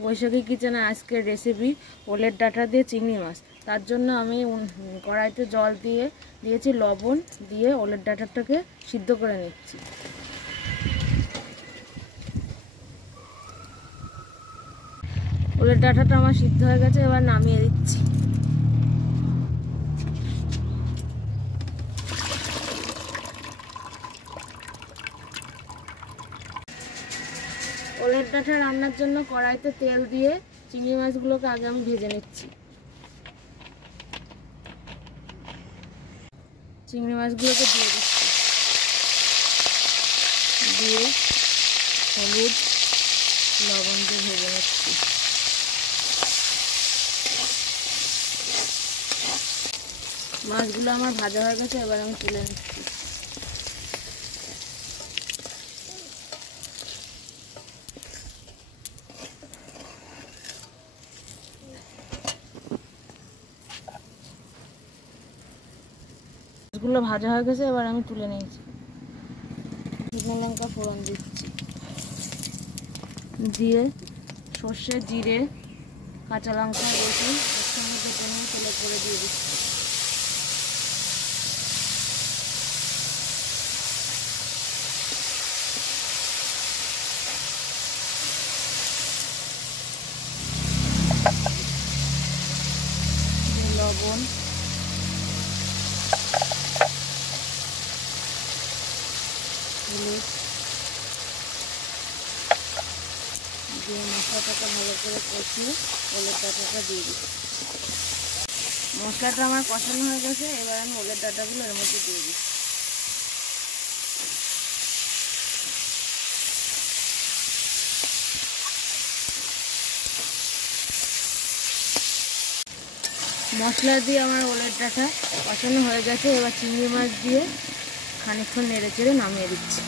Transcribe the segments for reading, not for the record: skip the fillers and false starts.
বৈশাখী কিচেনে আজকের রেসিপি ওলের ডাঁটা দিয়ে চিংড়ি মাছ। তার জন্য আমি কড়াইতে জল দিয়েছি, লবণ দিয়ে ওলের ডাঁটাটাকে সিদ্ধ করে নিচ্ছি। ওলের ডাঁটাটা আমার সিদ্ধ হয়ে গেছে, এবার নামিয়ে দিচ্ছি। ওলের ডাঁটা রান্নার জন্য কড়াইতে তেল দিয়ে চিংড়ি মাছগুলোকে আগে আমি ভেজে নিচ্ছি। চিংড়ি মাছগুলোকে দিয়ে দিচ্ছি, দিয়ে হলুদ লবণ দিয়ে ভেজে নিচ্ছি। মাছগুলো আমার ভাজা হয়ে গেছে, এবার আমি তুলে নিচ্ছি। মাছগুলো ভাজা হয়ে গেছে, এবার আমি তুলে নিয়েছি। শুকনো লঙ্কা ফোড়ন দিচ্ছি, দিয়ে সর্ষে জিরে কাঁচা লঙ্কা রসুন একসঙ্গে ভেজে নিয়ে তেলে করে দিয়ে দিচ্ছি। লবণ হলুদ দিয়ে মশলাটাকে ভালো করে কষিয়ে ওলের ডাঁটাটা দিয়ে দিচ্ছি। মশলাটা আমার কষানো হয়ে গেছে, এবার আমি ওলের ডাঁটাগুলো এর মধ্যে দিয়ে দিচ্ছি। মশলা দিয়ে আমার ওলের ডাঁটা কষানো হয়ে গেছে, এবার চিংড়ি মাছ দিয়ে খানিকক্ষণ নেড়ে চেড়ে নামিয়ে দিচ্ছি।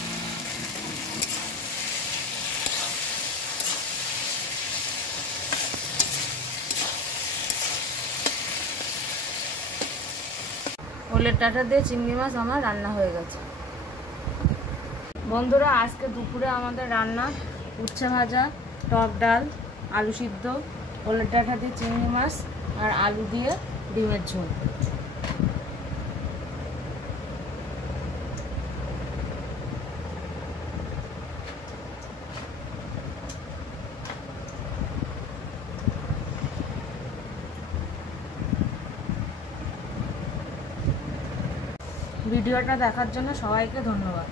ওলের ডাঁটা দিয়ে চিংড়ি মাছ আমার রান্না হয়ে গেছে। বন্ধুরা, আজকে দুপুরে আমাদের রান্না উচ্ছে ভাজা, টক ডাল, আলু সিদ্ধ, ওলের ডাঁটা দিয়ে চিংড়ি মাছ আর আলু দিয়ে ডিমের ঝোল। ভিডিওটা দেখার জন্য সবাইকে ধন্যবাদ।